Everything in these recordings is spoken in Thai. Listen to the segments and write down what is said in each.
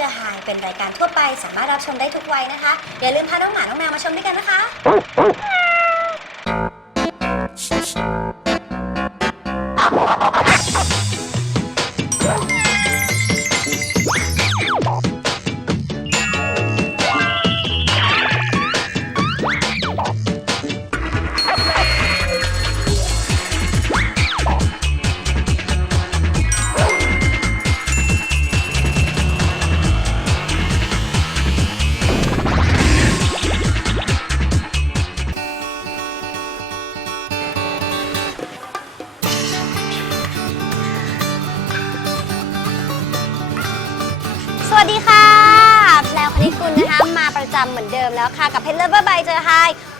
จะหายเป็นรายการทั่วไปสามารถรับชมได้ทุกวัยนะคะ อย่าลืมพาน้องหมา น้องแมวมาชมด้วยกันนะคะ วัสดีค่ะแพลวคณิตกุลนะคะมาประจำเหมือนเดิมแล้วค่ะ กับเพ l เลอร์เบอร์บายเจอไฮ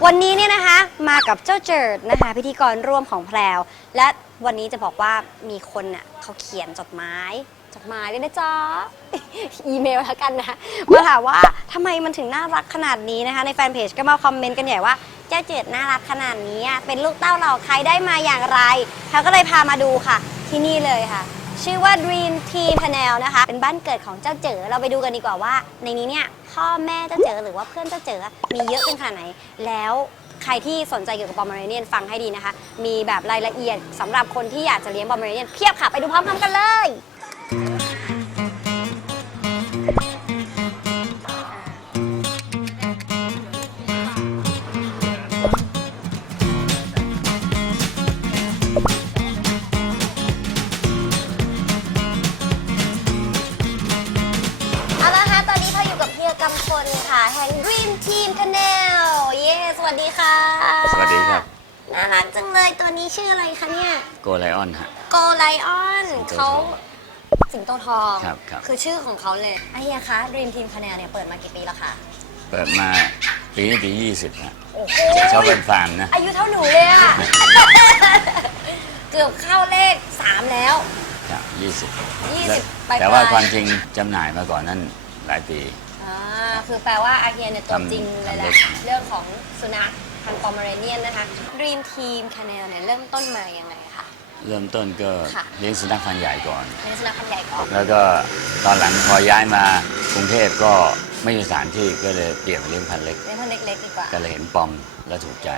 วันนี้เนี่ยนะคะ มากับเจ้าเจิดนะคะ พิธีกรร่วมของแพลวและวันนี้จะบอกว่ามีคนน่ะเขาเขียนจดหมายจดหมายด้วยนะจ๊ะ อีเมลแล้วกันนะมาถามว่าทำไมมันถึงน่ารักขนาดนี้นะคะ ในแฟนเพจก็มาคอมเมนต์กันใหญ่ว่า เจ้าเจิดน่ารักขนาดนี้อะเป็นลูกเต้าเราใครได้มาอย่างไรแพลวก็เลยพามาดูค่ะที่นี่เลยค่ะ ชื่อว่า Dream Team Panel นะคะ เป็นบ้านเกิดของเจ้าเจ๋อ เราไปดูกันดีกว่าว่า ในนี้เนี่ยพ่อแม่เจ้าเจ๋อหรือว่าเพื่อนเจ้าเจ๋อมีเยอะเป็นขนาดไหน แล้วใครที่สนใจเกี่ยวกับปอมเมอรเนียนฟังให้ดีนะคะ มีแบบรายละเอียดสำหรับคนที่อยากจะเลี้ยงปอมเมอรเนียนเพียบค่ะ ไปดูพร้อมๆกันเลย นี้ชื่ออะไรคะเนี่ย โกไลออนฮะ โกไลออนสิงโตเขาทองสิงโตทองครับครับคือชื่อของเขาเลยไอ้เฮียคะ Dream Team Panel เนี่ยเปิดมากี่ปีแล้วคะเปิดมาปีนี้ปี20ฮะโอ้โหชอบเป็นฟาร์มนะ อายุเท่าหนูเลยอะ เกือบเข้าเลข 3 แล้ว ครับ20 20แล้วปลายๆ แต่ว่าความจริงจำหน่ายมาก่อนนั้นหลายปี อ่าคือแปลว่าอาเฮียเนี่ยตัวทำจริงเลยแหละทำเล็ก เรื่องของสุนัข พันธุ์ปอมเมเรเนียนนะคะ Dream Team Kennel เนี่ยเริ่มต้นมายังไงคะ เริ่มต้นก็ค่ะ เลี้ยงสุนัขพันธุ์ใหญ่ก่อน เป็นสุนัขพันธุ์ใหญ่ก่อนแล้วก็ตอนหลังพอย้ายมากรุงเทพก็ไม่มีสถานที่ก็เลยเปลี่ยนมาเลี้ยงพันธุ์เล็กเลี้ยงพันธุ์เล็กๆดีกว่า ก็เลยเห็นปอมแล้วถูกใจ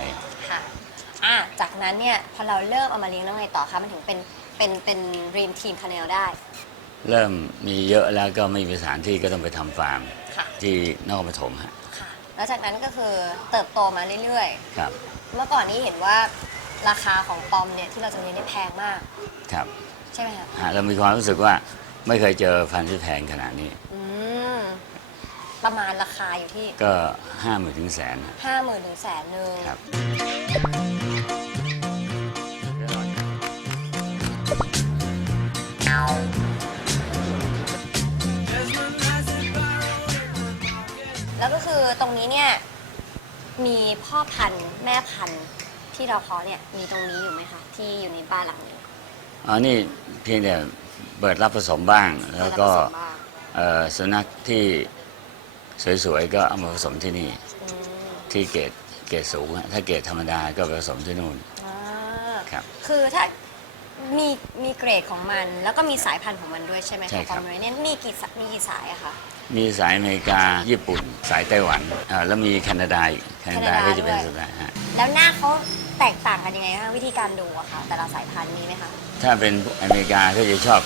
ค่ะอะ จากนั้นเนี่ยพอเราเริ่มเอามาเลี้ยงแล้วไงต่อคะ มันถึงเป็นเป็นเป็น Dream Team Kennel ได้ เริ่มมีเยอะแล้วก็ไม่มีสถานที่ก็ต้องไปทำฟาร์มค่ะ ที่นครปฐมฮะค่ะ แล้วจากนั้นก็คือเติบโตมาเรื่อยครับ ๆ เมื่อก่อนนี้เห็นว่าราคาของปอมเนี่ยที่เราจะเลี้ยงเนี่ยแพงมาก ครับใช่ไหมคะฮะเรามีความรู้สึกว่าไม่เคยเจอพันธุ์ที่แพงขนาดนี้ อืมประมาณราคาอยู่ที่ก็ห้าหมื่นถึงแสนฮะห้าหมื่นถึงแสนหนึ่งครับ คือตรงนี้เนี่ย มีพ่อพันธุ์แม่พันธุ์ที่เราเพาะเนี่ยมีตรงนี้อยู่ไหมคะที่อยู่ในบ้านหลังนี้อ๋อนี่เพียงแต่เปิดรับผสมบ้างแล้วก็ผสมบ้างเอ่อสุนัขที่สวยๆก็เอามาผสมที่นี่อืมที่เกรดเกรดสูงอะถ้าเกรดธรรมดาก็ไปผสมที่นู่นอ่าครับ คือถ้ามีมีเกรดของมัน แล้วก็มีสายพันธุ์ของมันด้วยใช่ไหมใช่คะครับปอมเมอเรเนียนมีกี่สายมีกี่สายอะคะ มีสายอเมริกาญี่ปุ่น สายไต้หวันอ่าแล้วมีแคนาดาอีกแคนาดาแคนาดาก็จะเป็นด้วยสุนัขฮะแล้วหน้าเขาแตกต่างกันยังไงคะวิธีการดูอะคะแต่ละสายพันธุ์มีไหมคะถ้าเป็นอเมริกาก็จะชอบ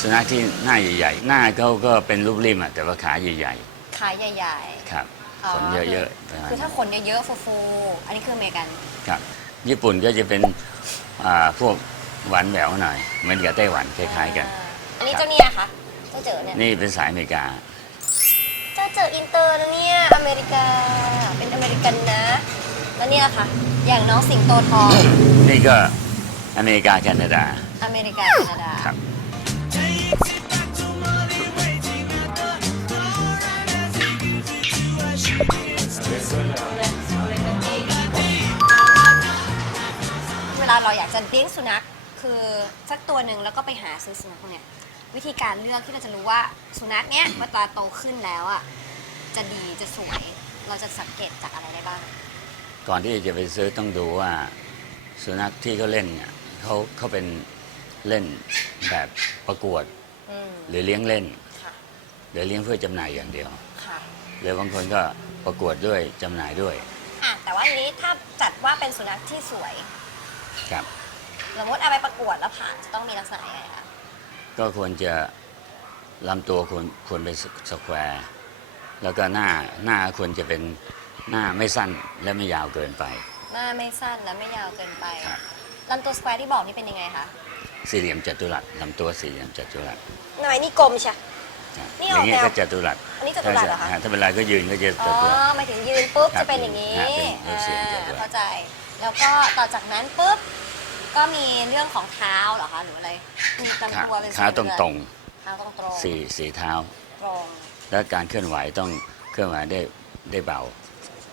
สุนัขที่หน้าใหญ่ๆ หน้าเขาก็เป็นรูปริมอะแต่ว่าขาใหญ่ขาใหญ่ๆ ครับๆอ๋อ ขนเยอะๆประมาณคือถ้านั้นขนเยอะๆฟูๆอันนี้คืออเมริกัน ครับญี่ปุ่นก็จะเป็นอ่าพวกหวานแหววหน่อยเหมือนกับไต้หวันคล้ายๆกันอ่าอันนี้ครับเจ้าเนี่ยนะคะเจ้าเจอเนี่ยนี่เป็นสายอเมริกา เจ้าเจออินเตอร์นะเนี่ย อเมริกา เป็นอเมริกันนะ แล้วเนี่ยค่ะ อย่างน้องสิงโตทอง นี่ก็อเมริกาแคนาดา อเมริกาแคนาดา ครับ เวลาเราอยากจะเลี้ยงสุนัข คือสักตัวหนึ่งแล้วก็ไปหาซื้อสุนัขพวกเนี้ย วิธีการเลือกที่เราจะรู้ว่าสุนัขเนี้ยเมื่อตาโตขึ้นแล้วอะจะดีจะสวย เราจะสังเกตจากอะไรได้บ้าง ก่อนที่จะไปซื้อต้องดูว่าสุนัขที่เขาเล่นเนี่ยเขาเขาเป็นเล่นแบบประกวด อืมหรือเลี้ยงเล่น ค่ะหรือเลี้ยงเพื่อจำหน่ายอย่างเดียว ค่ะ หรือบางคนก็ประกวดด้วยจำหน่ายด้วยอะแต่ว่าทีนี้ถ้าจัดว่าเป็นสุนัขที่สวยครับ สมมติเอาไปประกวดแล้วผ่านจะต้องมีลักษณะยังไงคะ ก็ควรจะลำตัวควรควรเป็นสแควร์แล้วก็หน้าหน้าควรจะเป็นหน้าไม่สั้นและไม่ยาวเกินไป หน้าไม่สั้นและไม่ยาวเกินไปครับ ลำตัวสแควร์ที่บอกนี่เป็นยังไงคะสี่เหลี่ยมจัตุรัสลำตัวสี่เหลี่ยมจัตุรัสหน่อยนี่กลมใช่ครับนี่อออกย่างนี้แนวก็จัตุรัสอันนี้จัตุรัสเหรอคะ ถ้าเวลาก็ยืนก็จะอ๋จัอตุรัส หมายถึงยืนปุ๊บครับจะเป็นอย่างนี้ครับเป็นรูปเสียงอ่าจัตุรัสเข้าใจ แล้วก็ต่อจากนั้นปุ๊บ ก็มีเรื่องของเท้าเหรอคะหรืออะไรมีลำขาตัวเป็นขาตรงตรงเท้าตรงตรงๆสี่สี่เท้า ตรง และการเคลื่อนไหวต้องเคลื่อนไหวได้ได้เบา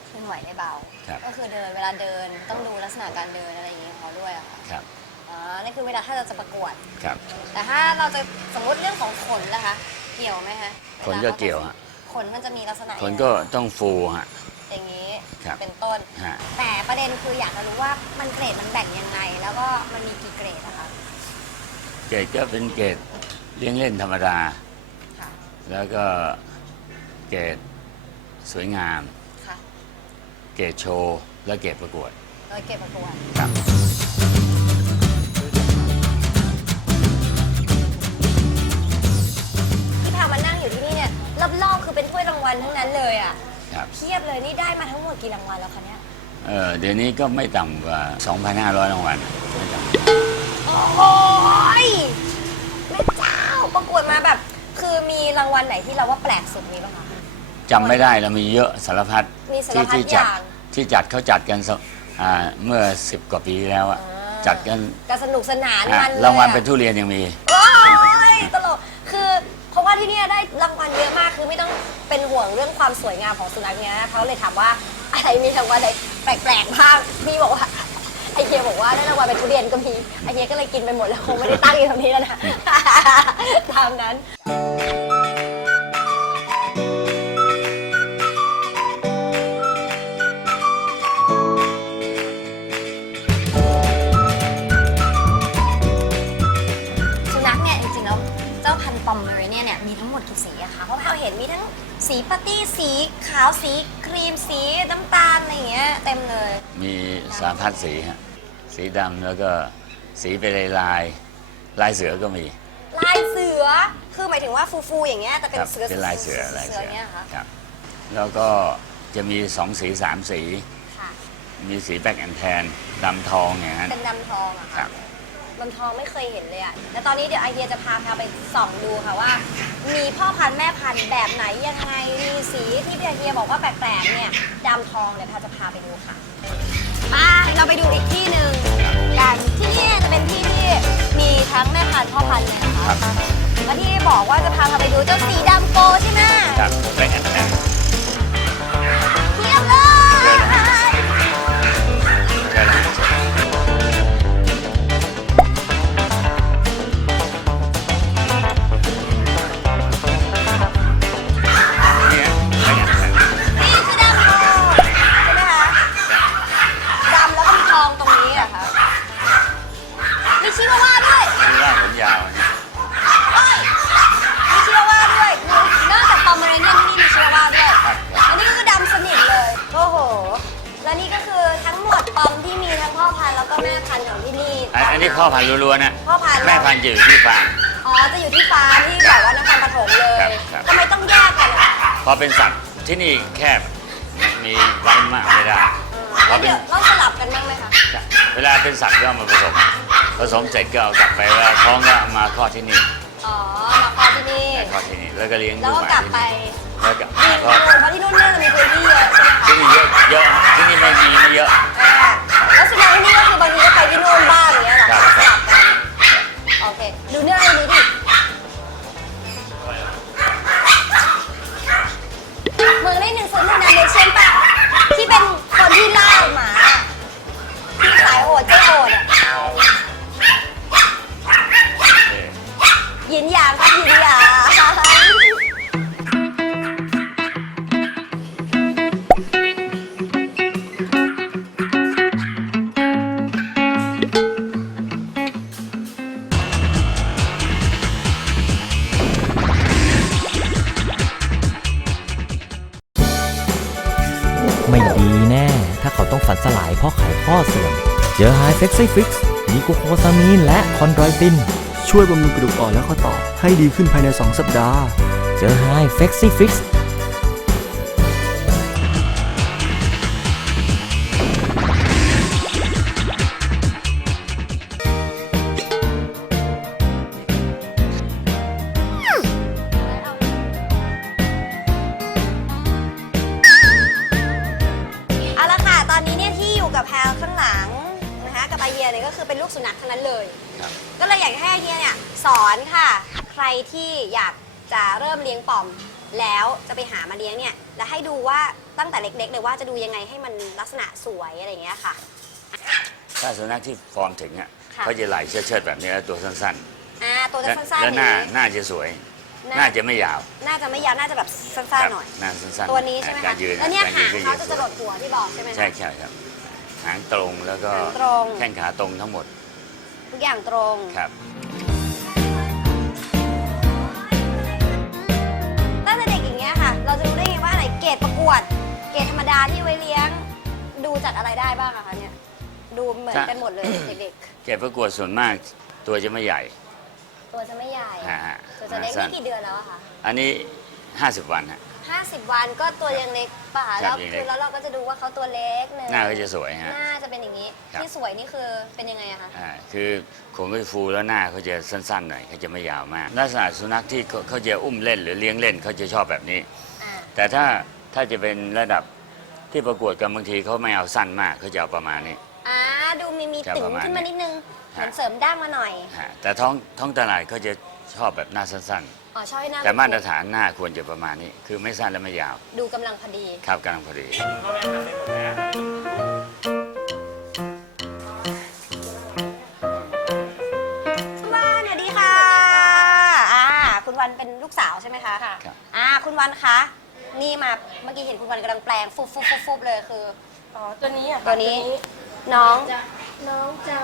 เคลื่อนไหวได้เบาครับก็คือเดินเวลาเดินต้องดูลักษณะการเดินอะไรอย่างนี้ของเขาด้วยอะค่ะครับอ๋อนี่คือเวลาถ้าเราจะประกวดครับ แต่ถ้าเราจะสมมติเรื่องของขนนะคะ เกี่ยวไหมคะขนก็เกี่ยวฮะขนมันจะมีลักษณะขนก็ต้องฟูฮะอย่างนี้ ครับเป็นต้น ฮะ แต่ประเด็นคืออยากจะรู้ว่ามันเกรดมันแบ่งยังไง แล้วก็มันมีกี่เกรดนะคะเกรดก็เป็นเกรดเลี้ยงเล่นธรรมดา ค่ะ แล้วก็เกรดสวยงาม ค่ะเกรดโชว์ และเกรดประกวด โดยเก็บประกวดครับ ที่พามานั่งอยู่ที่นี่เนี่ยรอบๆคือเป็นถ้วยรางวัลทั้งนั้นเลยอะ ครับเทียบเลยนี่ได้มาทั้งหมดกี่รางวัลแล้วคะเนี่ยเออเดี๋ยวนี้ก็ไม่ต่ำกว่า 2,500รางวัลไม่ต่ำ โอ้โหยแม่เจ้าประกวดมาแบบ คือมีรางวัลไหนที่เราว่าแปลกสุดมีบ้างคะ จำไม่ได้เรามีเยอะสารพัดมีสารพัดที่อจัดย่าง ที่จัดเขาจัดกันสอ่าเมื่อ10กว่าปีที่แล้วอะอ่าจัดกันก็สนุกสนานอะมันเลยรางวัลอะเป็นทุเรียนยังมี โอ้ยตลกคือเพราะ ว่าที่เนี่ยได้รางวัลเยอะมากคือไม่ต้องเป็นห่วงเรื่องความสวยงามของสุนัขเนี้ยเขาเลยถามว่าอะไรมีรางวัลอะไรแปลกๆบ้างพี่บอกว่าไอเฮียบอกว่าได้รางวัลเป็นทุเรียนก็มีไอเฮียก็เลยกินไปหมดแล้วคงไม่ได้ตั้งอยู่ตรงนี้แล้วนะ ตามนั้น ห็นมีทั้งสีปาร์ตี้สีขาวสีครีมสีน้ำตาลอะไรอย่างเงี้ยเต็มเลย มีสารพัดสีฮะสีดำแล้วก็สีเป็นลายลายลายเสือก็มี ลายเสือคือหมายถึงว่าฟูๆอย่างเงี้ยแต่เป็นครับเสือเป็นลายเสือลายเสืเสืออเนี่ยค่ะครับแล้วก็จะมีสองสีสามสี ค่ะมีสีแบ็กแอนแทนดำทองอย่างนั้น เป็นดำทองอะคค่ะ รับดำทองไม่เคยเห็นเลยอะแล้วตอนนี้เดี๋ยวไอเดียจะพาพาไปส่องดูค่ะว่า มีพ่อพันธุ์แม่พันธุ์แบบไหนยังไง มีสีที่พี่ไอเดียบอกว่าแปลกๆเนี่ยดำทองเนี่ยพาจะพาไปดูค่ะมาเราไปดูอีกที่หนึ่งกันที่นี่จะเป็นที่ที่มีทั้งแม่พันธุ์พ่อพันธุ์เลยนะคะแล้วที่บอกว่าจะพาพาไปดูเจ้าสีดำโกใช่ไหม ครับแบ็กนแทนเที่นี่แคบมีไว้มากไม่ได้แล้วเดี๋ยวต้องสลับกันบ้างไหมคะเวลาเป็นสัตว์ก็เอามาผสม ผสมเสร็จก็เอากลับไปเวลาท้องก็เอามาคลอดที่นี่อ๋อมาคลอดที่นี่คลอดที่นี่แล้วก็เลี้ยงแล้วลูกก็หมากลับที่ไปนี่แล้วก็ที่มาคลอนู่ดนเพราะที่นู่นน่าจะมีพื้นที่เยอะใช่ไหมคะที่นี่เยอะเยอะที่นี่ไม่มีไม่เยอะอ่าแล้วสุนัขที่นี่ก็คือบางทีก็ไปที่นู่นบ้างอย่างเงี้ยเหรอครับสลับกันโอเคดูเนื้ออันนี้ดิ คือนในหนึ่งส่วนหนึ่นเช่นปะที่เป็นคนที่ล่าหมาที่ขายโอดเจ๊โอดอะ ขข้อเสื่อม เจอไฮเฟกซี่ฟิกซ์มีกลูโคซามีนและคอนโดรติน ช่วยบำรุงกระดูกอ่อนและข้อต่อให้ดีขึ้นภายใน 2 สัปดาห์ เจอไฮเฟกซี่ฟิกซ์ เฮียเนี่ยก็คือเป็นลูกสุนัขทั้งนั้นเลย ครับก็เลยอยากให้ไอเฮียเนี่ยสอนค่ะ ใครที่อยากจะเริ่มเลี้ยงปอม แล้วจะไปหามาเลี้ยงเนี่ยและให้ดูว่าตั้งแต่เล็กๆเลยว่าจะดูยังไงให้มันลักษณะสวยอะไรอย่างเงี้ยค่ะ ถ้าสุนัขที่ฟอร์มถึงอะค่ะ เขาจะไหลเชิดๆแบบนี้แล้วตัวสั้นอ่าตัวๆจะและสั้นๆและอหย่างน้านี้หน้าจะสวยหน้าหน้าจะไม่ยาวน่าจะไม่ยาวน่าจะแบบสั้นครัๆหน่อย หน้าสั้นๆตัวนี้ใช่ไหมกาคะรยืนแล้วเนี่ยการหางก็เขายืจะนจะหลดหัวที่บอกใช่ไหมคะ ใช่ใช่ครับ หางตรงแล้วก็หางตรง แข้งขาตรงทั้งหมดทุกอย่างตรง ครับ ตั้งแต่เด็กอย่างเงี้ยค่ะ เราจะรู้ได้ไงว่าไหนเกรดประกวด เกรดธรรมดาที่ไว้เลี้ยง ดูจากอะไรได้บ้างอะคะเนี่ย ดูเหมือนกันหมดเลย เด็กเก็บประกวดส่วนมากตัวจะไม่ใหญ่ๆ ตัวจะไม่ใหญ่ ฮะฮะตัวจะเล็กสั้นี่กี่เดือนแล้วอะคะอันนี้ 50 วันฮะ 50 วันก็ตัวยังเล็กป่ะครัแล้วบยังเล็คืก อแล้วเราก็จะดูว่าเขาตัวเล็กเนยหน้าก็จะสวยฮะ หน้าจะเป็นอย่างนี้ ครับ ที่สวยนี่คือเป็นยังไงอะคะอ่าคือขนก็จะฟูแล้วหน้าเขาจะสั้นๆหน่อยเขาจะไม่ยาวมาก ลักษณะสุนัขที่เขาเขาจะอุ้มเล่นหรือเลี้ยงเล่นเขาจะชอบแบบนี้ อ่าแต่ถ้าถ้าจะเป็นระดับที่ประกวดกันบางทีเขาไม่เอาสั้นมากเขาจะเอาประมาณนี้ อ่าดูมีมีครับตึงประมาณขึ้นมานี้นิดนึงเหมือนฮะ เสริมด้ามมาหน่อย ฮะแต่ท้องท้องตลาดเขาจะชอบแบบหน้าสั้น อ๋อชอบให้หน้าๆแต่มาตรฐานหน้าควรจะประมาณนี้ คือไม่สั้นและไม่ยาว ดูกำลังพอดี ครับกำลังพอดี คุณวันสวัสดีค่ะอ่าคุณวันเป็นลูกสาวใช่ไหมคะค่ะ ครับ อ่าคุณวันคะ นี่มาเมื่อกี้เห็นคุณวันกำลังแปลงฟุบฟุบฟุบฟุบเลยคือ อ๋อ ตัวนี้อะตัวนี้ น้องจะน้องจะ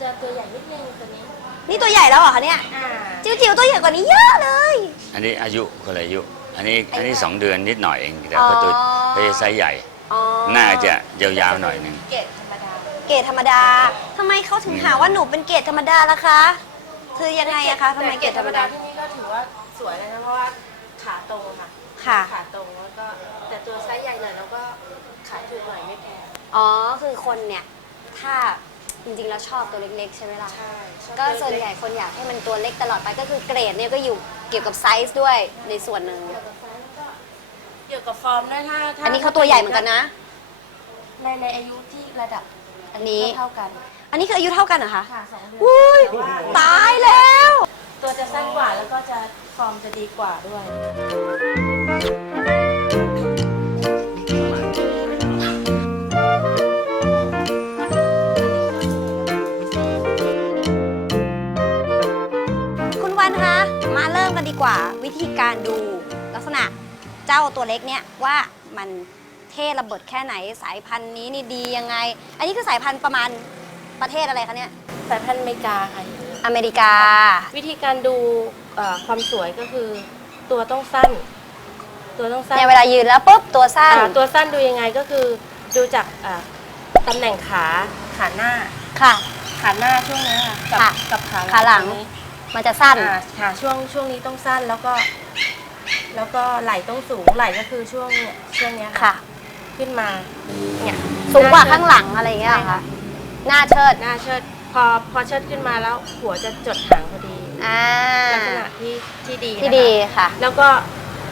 จะตัวใหญ่นิดนึงตัวนี้ นี่ตัวใหญ่แล้วเหรอคะเนี่ย อ่าจิ๋วจิ๋วตัวใหญ่กว่านี้เยอะเลย อันนี้อายุคนละอายุ อันนี้อันนี้อายุสองเดือนนิดหน่อยเองแต่เขาตัวอ๋อเขาจะไซส์ใหญ่ อ๋อหน้าจะยาวๆหน่อยหนึ่งเกรดธรรมดาเกรดธรรมดาทำไมเขาถึงหาว่าหนูเป็นเกรดธรรมดาล่ะคะ คือยังไงอะคะทำไมเกรดธรรมดาที่นี่ก็ถือว่าสวยเลยนะเพราะว่าขาตรงค่ะ ค่ะ ขาตรงแล้วก็ แต่ตัวไซส์ใหญ่หน่อยแล้วก็ขาถูกหน่อยไม่แพง อ๋อ คือคนเนี่ย ถ้า จริงๆแล้วชอบตัวเล็กๆ ใช่ไหมล่ะ ใช่ชอบก็ตัวส่วนเล็ใหญ่คนอยากให้มันตัวเล็กตลอดไปก็คือเกรดเนี่ยก็อยู่เกี่ยวกับไซส์ด้วยในส่วนหนึ่ง เกี่ยวกับไซส์แล้วก็เกี่ยวกับฟอร์มด้วยถ้าถ้าอันนี้เขาตัวใหญ่เหมือนกันนะ ในในอายุที่ระดับอันนี้ เท่ากันอันนี้คืออายุเท่ากันเหรอคะ ค่ะสองเดือนอุ้ยแต่ว่าตายแล้ว ตัวจะสั้นกว่าแล้วก็จะฟอร์มจะดีกว่าด้วย กันดีกว่าวิธีการดูลักษณะเจ้าตัวเล็กเนี่ยว่ามันเท่ระเบิดแค่ไหนสายพันธุ์นี้นี่ดียังไง อันนี้คือสายพันธุ์ประมาณประเทศอะไรคะเนี่ยสายพันธุ์อเมริกาค่ะอเมริกา วิธีการดูเอ่อความสวยก็คือตัวต้องสั้น ตัวต้องสั้นในเวลายืนแล้วปุ๊บตัวสั้น อ่าตัวสั้นดูยังไงก็คือดูจากอ่าตำแหน่งขาขาหน้า ค่ะ ขาหน้าช่วงนี้ค่ะกับค่ะกับขาขาหลัง ตรนี้ มันจะสั้น อ่าขาช่วงช่วงนี้ต้องสั้นแล้วก็ แล้วก็ไหล่ต้องสูงไหล่ก็คือช่วงเนี่ยช่วงเนี้ยค่ะขึ้นมา เนี่ยสูงกว่าหน้ข้างหลังอะไรอย่างเงี้ยเหรอค่ะ หน้าเชิด หน้าเชิดพอพอเชิดขึ้นมาแล้ว หัวจะจดหางพอดีอ่า ลักษณะที่ที่ดีที่นะคะดีค่ะ แล้วก็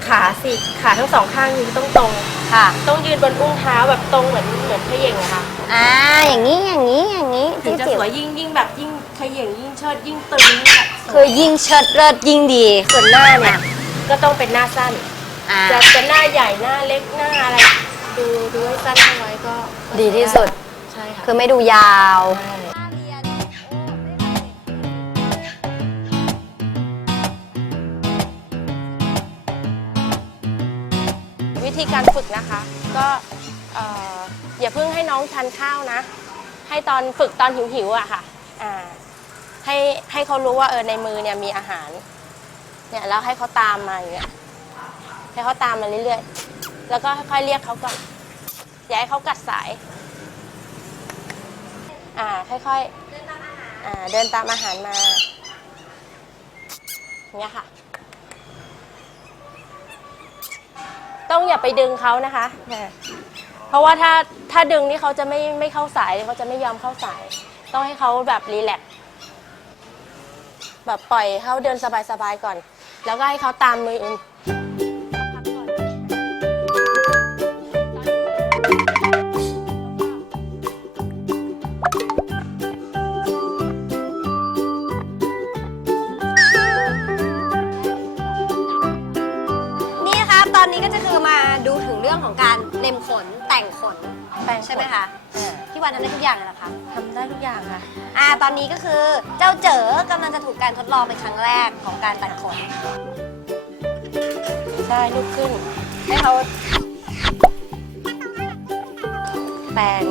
ขาสิขาทั้งสองข้างนี้ต้องตรง ค่ะ ต้องยืนบนอุ้งเท้าแบบตรงเหมือนเหมือนเขย่งอะค่ะอ่า อย่างนี้ อย่างนี้ อย่างนี้ถึงจะจิ๋สววยยิ่งยิ่งแบบยิ่งเข ย่งยิ่งเชิดยิ่งตึงยิ่งแบบสวยคือยิ่งเชิดเลิศยิ่งดี ส่วนหน้าเนี่ยก็ต้องเป็นหน้าสั้น อ่า จะจะหน้าใหญ่หน้าเล็กหน้าอะไร ดูดูให้สั้นเอาไว้ก็ก็ดีที่สุด ใช่ค่ะคือไม่ดูยาว ใช่วิธีการฝึกนะคะ ก็เอ่ออย่าเพิ่งให้น้องทานข้าวนะ ให้ตอนฝึกตอนหิวหิวๆอะค่ะอ่า ให้ให้เขารู้ว่าเออในมือเนี่ยมีอาหาร เนี่ยแล้วให้เขาตามมาอย่างเงี้ยให้เขาตามมาเรื่อยๆ แล้วก็ค่อยๆเรียกเขาก่อนอย่าให้เขากัดสาย อ่าค่อยๆอ่าเดินตามอาหารมาเงี้ยค่ะ ต้องอย่าไปดึงเขานะคะ เพราะว่าถ้าถ้าดึงนี่เขาจะไม่ไม่เข้าสายเขาจะไม่ยอมเข้าสาย ต้องให้เขาแบบรีแลกซ์ แบบปล่อยเขาเดินสบายๆก่อน แล้วก็ให้เขาตามมือ ทดลองเป็นครั้งแรกของการแต่งขนใช่ลุกขึ้น ให้เขาแปลง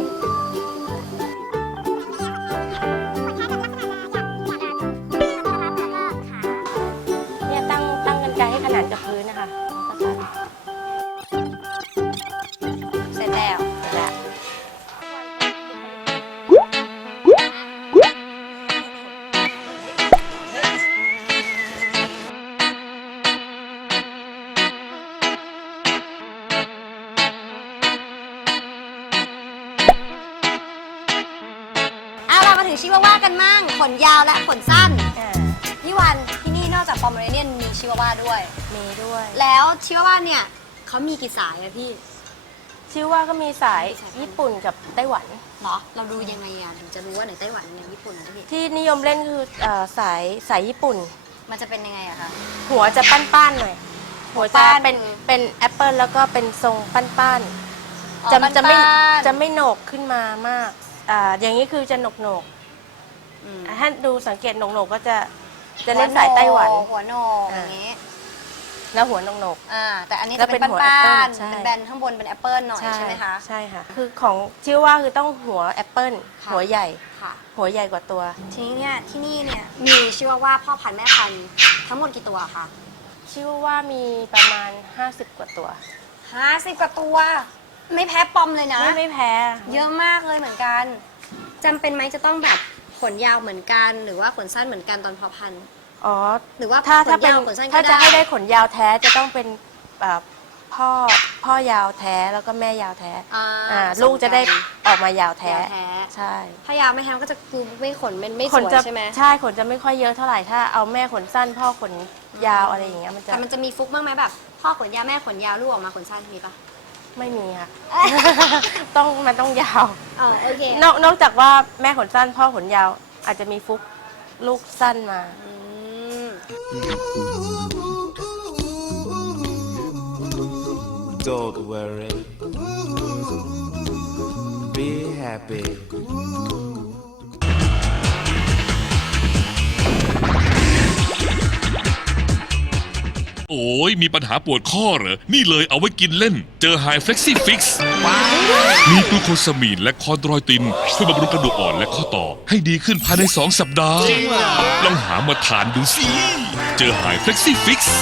ด้วย มีด้วย แล้วชิวาว่าเนี่ยเขามีกี่สายอะพี่ ชื่อว่าก็มีสายญี่ปุ่นกับไต้หวัน เหรอ เราดูยังไงอะถึงจะรู้ว่าไหนไต้หวันเนี่ยญี่ปุ่นนะพี่ ที่นิยมเล่นคือเอ่อสายสายญี่ปุ่น มันจะเป็นยังไงอะคะ หัวจะปั้นๆหน่อย หัวจะปั้นเป็นเป็นแอปเปิลแล้วก็เป็นทรงปั้นๆอ๋อจะจะไม่ปั้นๆจะไม่โหนกขึ้นมามากอ่าอย่างนี้คือจะโหนกโหนกอืมๆถ้าดูสังเกตโหนกโหนกๆก็จะจะเล่นสายไต้หวันหัวโหนกอ่าอย่างงี้ แล้วหัวโหนกโหนก อ่าแต่อันนี้แล้จะวเป็นเป็นหัวป้านแอปเปิ้ลใช่ๆเป็นแบนข้างบนเป็นแอปเปิลหน่อยใช่ไหมคะ ใช่ค่ะ คือของชื่อว่าคือต้องหัวแอปเปิลค่ะ หัวใหญ่ ค่ะ หัวใหญ่กว่าตัว ทีนี้เนี่ยที่นี่เนี่ยมีชิวาว่าพ่อพันธุ์แม่พันธุ์ทั้งหมดกี่ตัวคะชื่อว่ามีประมาณ 50 กว่าตัว ห้าสิบกว่าตัว ไม่แพ้ปอมเลยนะ ไม่ไม่แพ้เยอะมากเลยเหมือนกันจำเป็นไหมจะต้องแบบขนยาวเหมือนกัน หรือว่าขนสั้นเหมือนกันตอนเพาะพันธุ์ อ๋อหรือว่าถ้าขถ้านเป็นยาวขนสั้นก็ถ้าจะได้ ให้ได้ขนยาวแท้จะต้องเป็นเอ่อพ่อพ่อยาวแท้แล้วก็แม่ยาวแท้อ่าอ่าผสมลูกจะได้กันออกมายาวแท้ยาวแท้ ใช่ถ้ายาวไม่แท้ก็จะดูไม่ขนมันไม่สขนวยจะใช่ไหมใช่ขนจะไม่ค่อยเยอะเท่าไหร่ถ้าเอาแม่ขนสั้นพ่อขนยาวอะไรอย่างเงี้ยมันจะแต่มันจะมีฟุกบ้างไหมแบบ พ่อขนยาวแม่ขนยาวลูกออกมาขนสั้นมีปะ ไม่มีค่ะ ต้องมันต้องยาว อ๋อโอเคนอกนอกจากว่าแม่ขนสั้นพ่อขนยาวอาจจะมีฟุกลูกสั้นมา อืม Don't worry. Be happy. โอ้ยมีปัญหาปวดข้อเหรอ นี่เลยเอาไว้กินเล่น เจอไฮเฟล็กซี่ฟิกซ์มีกลูโคซามีนและคอนโดรอยตินช่วยบำรุงกระดูกอ่อนและข้อต่อ ให้ดีขึ้นภายใน 2 สัปดาห์ ลองหามาทานดูสิ เจอไฮเฟล็กซี่ฟิกซ์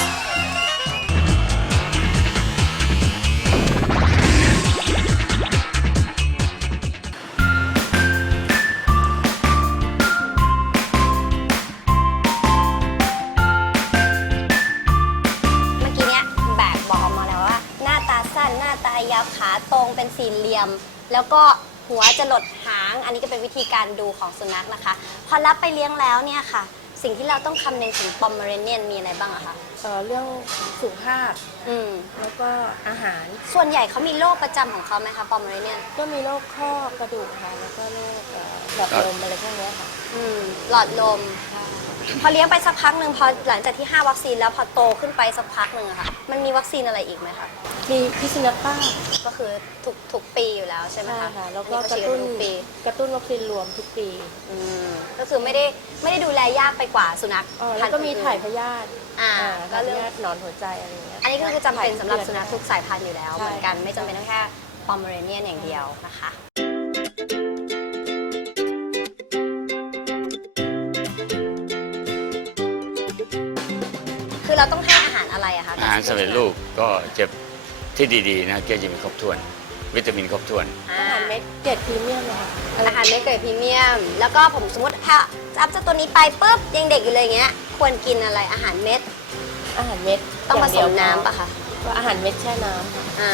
เมื่อกี้เนี้ยแบกบอกมาแล้วว่า หน้าตาสั้นหน้าตายาวขาตรงเป็นสี่เหลี่ยม แล้วก็หัวจะหลดหาง อันนี้ก็เป็นวิธีการดูของสุนัขนะคะ พอรับไปเลี้ยงแล้วเนี่ยค่ะ สิ่งที่เราต้องคำนึงถึงปอมเมเรเนียนมีอะไรบ้างอะคะเอ่อเรื่องสุขภาพอืม แล้วก็อาหาร ส่วนใหญ่เขามีโรคประจำของเขาไหมคะปอมเมเรเนียนก็มีโรคข้อกระดูกค่ะ แล้วก็โรคเอ่อหลอดลมอะไรพวกเนี้ยค่ะอืม หลอดลม พอเลี้ยงไปสักพักหนึ่งพอหลังจากที่ 5 วัคซีนแล้วพอโตขึ้นไปสักพักหนึ่งอะค่ะ มันมีวัคซีนอะไรอีกไหมคะมีพิษสุนัขบ้าก็คือทุกทุกปีอยู่แล้วใช่ไหมใช่คะค่ะแล้วก็อักระฉีดตุ้นทุกปีกระตุ้นวัคซีนรวมทุกปีอืมก็คือไม่ได้ไม่ได้ดูแลยากไปกว่าสุนัขอ๋อแล้วก็มีพันธุ์อื่นถ่ายพยาธิอ่าอ่าก็ถ่ายพเรื่อง ยาธิหนอนหัวใจอะไรอย่างเงี้ยอันนี้ก็คือจำเป็นสำหรับถ่ายสุนัขทุกสายพันธุ์อยู่แล้วใช่เหมือนกันไม่จำเป็นต้องแค่ปอมเมเรเนียนอย่างเดียวนะคะ เราต้องให้อาหารอะไรอะคะอาหารสำเร็จรูปก็จะที่ดีๆนะก็จะมีครบถ้วน วิตามินครบถ้วน อาหารเม็ดเกรดพรีเมียมเลยค่ะอาหารไม่เกรดพรีเมียม แล้วก็ผมสมมติถ้าอัพเจ้าตัวนี้ไปปุ๊บยังเด็กอยู่เลยอย่างเงี้ย ควรกินอะไรอาหารเม็ดอาหารเม็ดต้องผย่าสเดียวมน้ำปะคะก็อาหารเม็ดแช่น้ำค่ะอ่า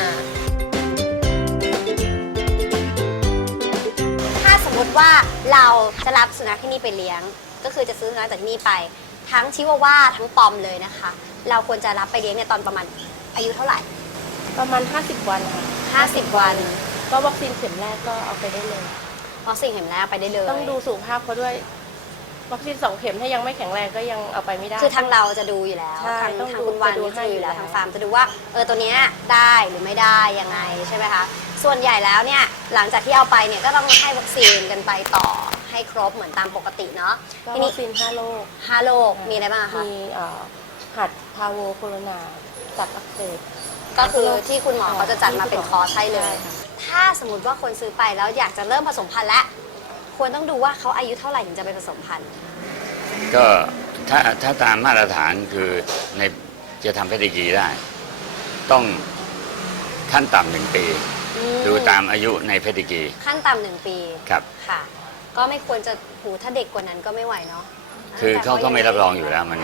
ถ้าสมมติว่าเราจะรับสุนัขที่นี่ไปเลี้ยง ก็คือจะซื้อสุนัขจากที่นี่ไป ทั้งชิวาว่าทั้งปอมเลยนะคะ เราควรจะรับไปเลี้ยงเนี่ยตอนประมาณอายุเท่าไหร่ ประมาณ 50 วันค่ะ50 วันก็วัคซีนเข็มแรกก็เอาไปได้เลยเพราะสิ่งเห็นแรกไปได้เลย ต้องดูสุขภาพเขาด้วย วัคซีนสองเข็มถ้ายังไม่แข็งแรงก็ยังเอาไปไม่ได้ คือทางเราจะดูอยู่แล้วใช่ทางต้องทางดูคุณวันจะดูจะดูอยู่แล้วให้อยู่แล้วทางฟาร์มจะดูว่าเออตัวเนี้ยได้หรือไม่ได้ยังไงใช่ไหมคะ ส่วนใหญ่แล้วเนี่ยหลังจากที่เอาไปเนี่ยก็ต้องให้วัคซีนกันไปต่อ ให้ครบเหมือนตามปกติเนาะก็ทีวันี้คซีนห้าโรคห้าโรคมีอะไรบ้างอะคะมีเอ่อหัดพาโวโคโรนาตับอักเสบ ก็คือที่คุณหมอเขาจะจัดมาเป็นคอร์สให้เลย ใช่ค่ะ ถ้าสมมติว่าคนซื้อไปแล้วอยากจะเริ่มผสมพันธุ์แล้วควรต้องดูว่าเขาอายุเท่าไหร่ถึงจะไปผสมพันธุ์ ก็ถ้าถ้าตามมาตรฐานคือในจะทำเพดิกรีได้ ต้องขั้นต่ำหนึ่งปีอืมดูตามอายุในเพดิกรีขั้นต่ำหนึ่งปี ครับ ค่ะ ก็ไม่ควรจะหูถ้าเด็กกว่านั้นก็ไม่ไหวเนาะคือเขาก็ไม่รับรองอยู่แล้วมัน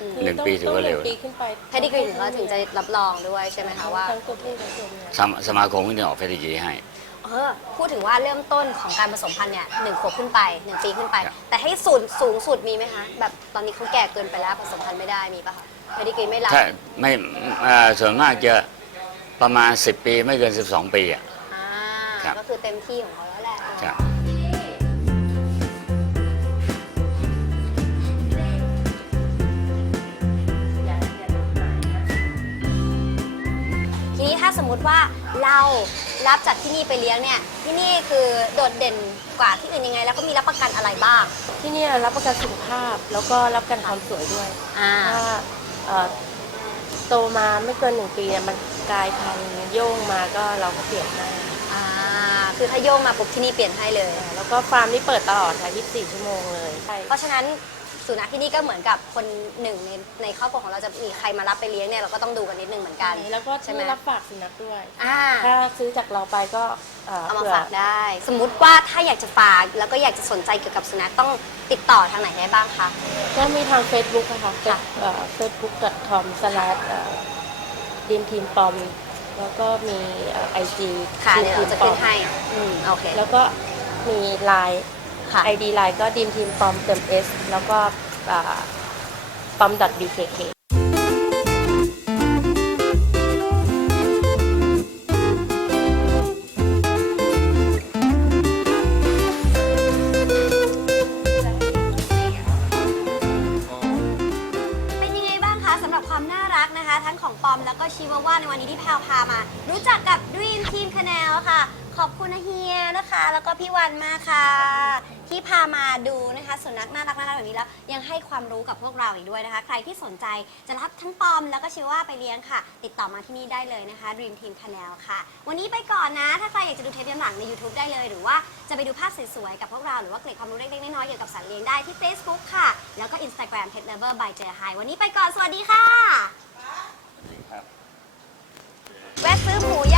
อืมหนึ่งปีถือว่าเร็วต้งหนึ่งปีขึ้นไปเพดิกรีถึงเขาถึงจะรับรองด้วยใช่ไหมคะว่าทั้งตัวผู้ทั้งตัวเมียสมสมาคมก็จะออกเพดิกรีให้เออพูดถึงว่าเริ่มต้นของการผสมพันธุ์เนี่ยหนึ่งขวบขึ้นไปหนึ่งปีขึ้นไปครับแต่ให้สูงสูงสุดมีไหมคะแบบตอนนี้เขาแก่เกินไปแล้วผสมพันธุ์ไม่ได้มีปะคะเพดิกรีไม่รับถ้าไม่อ่าส่วนมากจะประมาณ 10 ปีไม่เกิน 12 ปีอะอ่าครับก็คือเต็มที่ของเขาแล้วแหละ นี้ถ้าสมมุติว่าเรารับจากที่นี่ไปเลี้ยงเนี่ยที่นี่คือโดดเด่นกว่าที่อื่นยังไง แล้วก็มีรับประกันอะไรบ้าง ที่เนี่ยรับประกันสุขภาพแล้วก็รับประกันความสวยด้วยอ่า ถ้าเอ่อโตมาไม่เกินหนึ่งปีเนี่ยมันกลายพันธุ์โย่งมาก็เราก็เปลี่ยนให้อ่า คือถ้าโยงมาปุ๊บที่นี่เปลี่ยนให้เลย แล้วก็ฟาร์มนี่เปิดตลอดค่ะ24 ชั่วโมงเลยใช่เพราะฉะนั้น สุนัขที่นี่ก็เหมือนกับคนหนึ่งในในครอบครัวของเราจะมีใครมารับไปเลี้ยงเนี่ยเราก็ต้องดูกันนิดนึงเหมือนกันแล้วก็ใช่ไหมที่รับฝากสุนัขด้วย อ่า ถ้าซื้อจากเราไปก็เอ่อเอามาผื่ฝากได้ สมมุติว่าถ้าอยากจะฝากแล้วก็อยากจะสนใจเกี่ยวกับสุนัขต้องติดต่อทางไหนได้บ้างคะ ก็มีทาง Facebook อะค่ะ เฟซบุ๊ก com slash ดีมทีมปอมแล้วก็มีไอจีค่ะเดี๋ยวเราจะขึ้นให้อืมโอเค แล้วก็มีไลน์ ค่ะไอดีไลน์ก็ดีมทีมปอมเติม S แล้วก็ปอม .bkk ชิวาว่าในวันนี้ที่แพลวพามา รู้จักกับ Dream Team Canal ค่ะ ขอบคุณเฮียนะคะ แล้วก็พี่วันมากค่ะ ที่พามาดูนะคะสุนัขน่ารักน่ารักแบบนี้แล้ว ยังให้ความรู้กับพวกเราอีกด้วยนะคะ ใครที่สนใจจะรับทั้งปอม แล้วก็ชิวาไปเลี้ยงค่ะ ติดต่อมาที่นี่ได้เลยนะคะ Dream Team Canal ค่ะ วันนี้ไปก่อนนะ ถ้าใครอยากจะดูเทปย้อนหลังใน YouTube ได้เลย หรือว่าจะไปดูภาพสวยๆกับพวกเราหรือว่าเกร็ดความรู้เล็กๆน้อยๆเกี่ยวกับสัตว์เลี้ยงได้ที่ Facebook ค่ะ แล้วก็ Instagram Pet Lover by เจอไฮวันนี้ไปก่อนสวัสดีค่ะ 分母